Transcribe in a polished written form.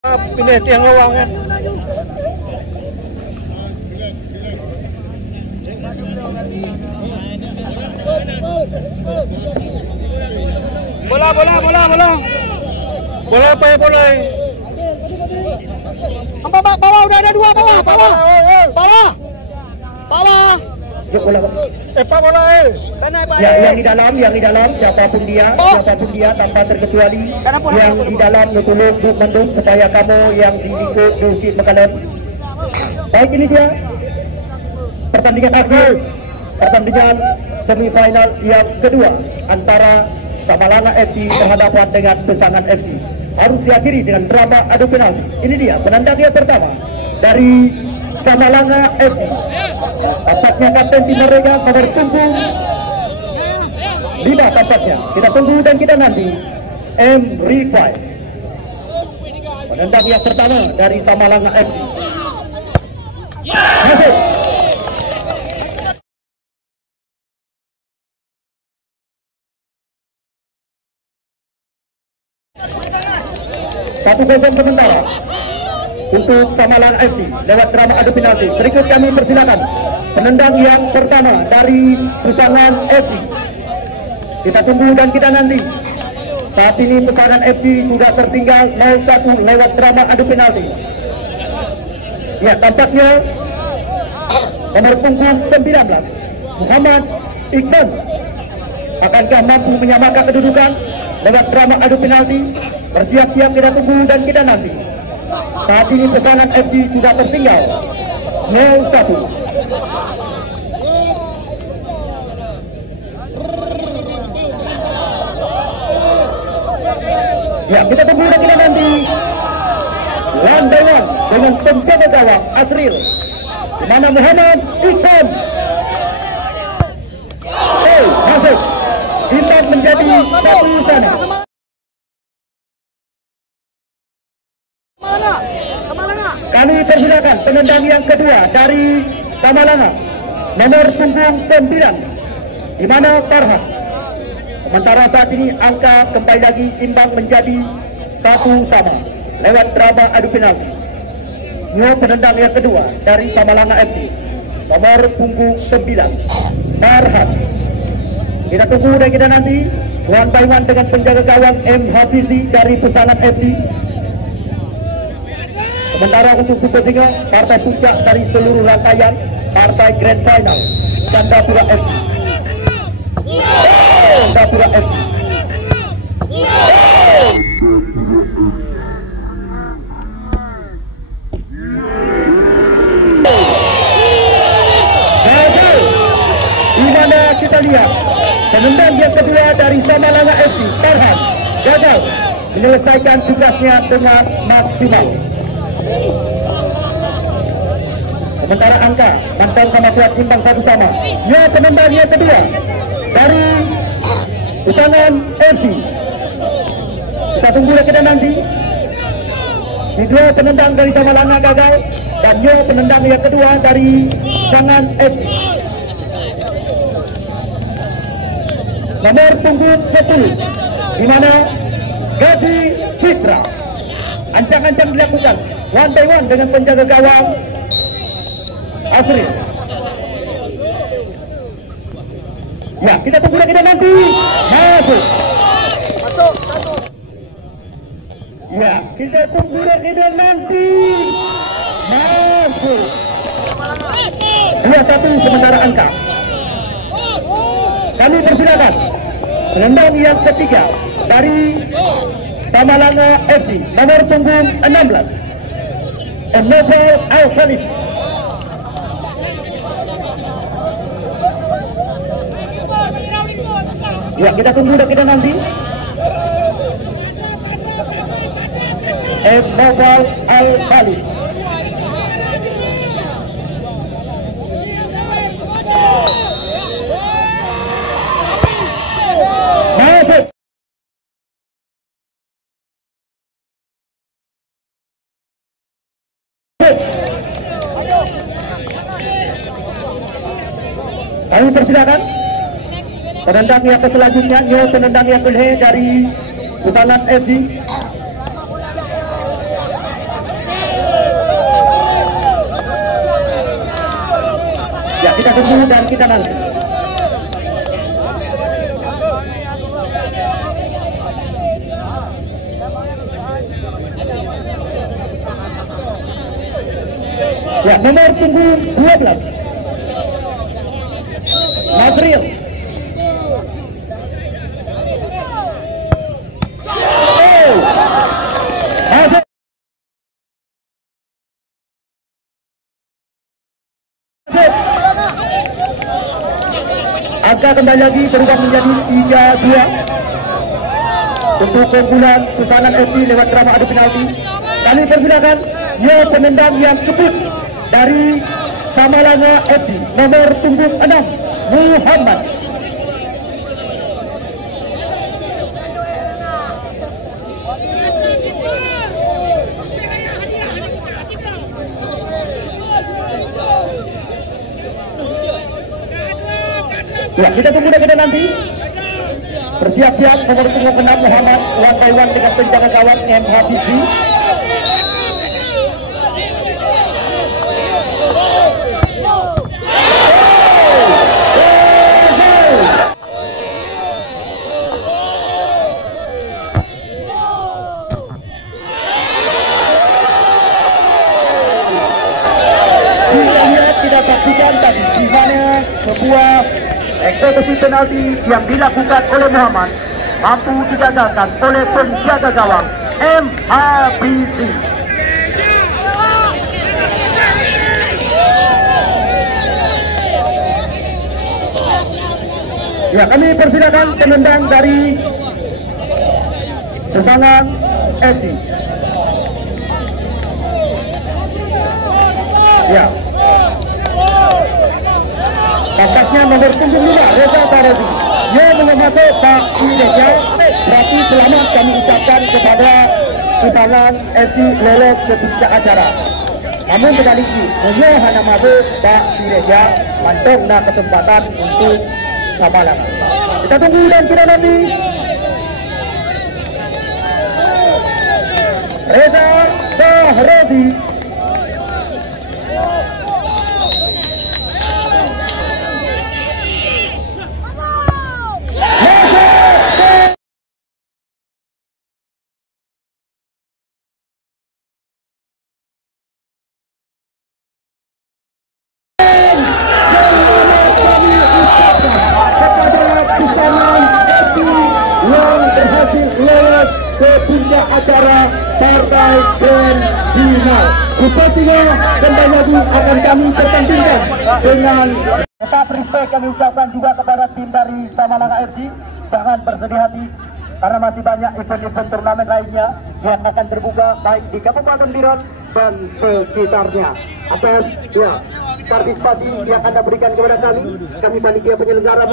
Pindah tiang lawang kan. Bola. Bola apa ya bola? Bawah udah ada dua bawah. Pak bola yang di dalam siapapun dia tanpa terkecuali yang di dalam nutuluk mendung supaya kamu yang di lingkup Dusit Mekalan. Baik, ini dia pertandingan akhir, pertandingan semifinal yang kedua antara Samalanga FC berhadapan dengan Pesangan FC. Harus diakhiri dengan drama adu penalti. Ini dia penandangnya pertama dari Samalanga FC. Tampaknya kapten tim mereka nomor punggung 5 tampaknya. Kita tunggu dan kita nanti M. Rifai. Penendang yang pertama dari Samalanga FC. Masuk. Satu gol sementara untuk Samalanga FC lewat drama adu penalti. Berikut kami persilakan penendang yang pertama dari Pesangan FC. Kita tunggu dan kita nanti. Saat ini Pesangan FC sudah tertinggal 0-1 lewat drama adu penalti. Ya, tampaknya nomor punggung 19 Muhammad Iksan akankah mampu menyamakan kedudukan lewat drama adu penalti. Bersiap-siap, kita tunggu dan kita nanti. Saat ini Pesangan FC sudah tertinggal 0-1. Ya, kita tunggu dan kita nanti. Landawan dengan penjaga gawang Asril, di mana Muhammad Iksan masuk. Imbang menjadi 1-1. Kami persilakan penendang yang kedua dari Samalanga nomor punggung 9 di mana Farhan. Sementara saat ini angka kembali lagi imbang menjadi 1-1 lewat drama adu penalti. Nyo penendang yang kedua dari Samalanga FC nomor punggung 9 Farhan. Kita tunggu dan kita nanti one by one dengan penjaga gawang M. Hafizi dari Pesangan FC. Sementara untuk Super 3, partai puncak dari seluruh rangkaian partai Grand Final Candapura FC. Candapura FC. Di mana kita lihat penendang yang kedua dari Samalanga FC, Farhan, gagal menyelesaikan tugasnya dengan maksimal. Sementara angka mantan sama kuat imbang 1-1. Ya, penendang yang kedua dari Pesangan FC. Kita tunggu kita nanti. Dua penendang dari Samalanga gagal dan yo penendang yang kedua dari Pesangan FC. Nomor punggung 10 di mana Gazi Citra. Ancang-ancang dilakukan one by one dengan penjaga gawang Asri. Ya, kita tunggu dan kita nanti. Masuk. Ya, kita tunggu dan kita nanti. Masuk. 2-1 sementara angka. Kami persilakan penendang yang ketiga dari Samalanga FC nomor punggung 16 Novel Al-Khalif. Ya, kita tunggu dan kita nanti. Novel Al-Khalif. Masuk. Kami persilakan penendang yang selanjutnya, Nyo penendang yang kedua dari Pesangan FC. Ya, kita tunggu dan kita nanti. Ya, nomor punggung 12 Nazril. Angka kembali lagi berubah menjadi 3-2 untuk keunggulan Pesanan FC lewat drama adu penalti. Kami persilakan penendang yang cepat dari Samalanga FC nomor punggung 6 Muhammad. Ya, kita tunggu dan kita nanti. Bersiap-siap nomor punggung 6 Muhammad one by one dengan penjaga gawang MHBC. Kita saksikan tadi di mana sebuah eksekusi penalti yang dilakukan oleh Muhammad mampu digagalkan oleh penjaga gawang MHBC. Ya, kami persilakan penendang dari Pesanan FC. Ya. Tampaknya nomor punggung 5 Reza Tarodi. Ia mengemasuk Pak Ireja. Berarti selamat kami ucapkan kepada Pesanan FC lolos ke puncak acara. Namun sekali lagi, hanya hana masuk Pak Ireja mantong na kesempatan untuk Samalanga. Kita tunggu dan kita nanti. Reza Tarodi. Ke puncak acara partai grand final. Sepertinya kembali lagi akan kami pertandingkan dengan tetap respect kami ucapkan juga kepada tim dari Samalanga FC. Jangan bersedih hati karena masih banyak event-event turnamen lainnya yang akan terbuka baik di Kabupaten Biren dan sekitarnya. Atas partisipasi yang Anda berikan kepada kami panitia penyelenggara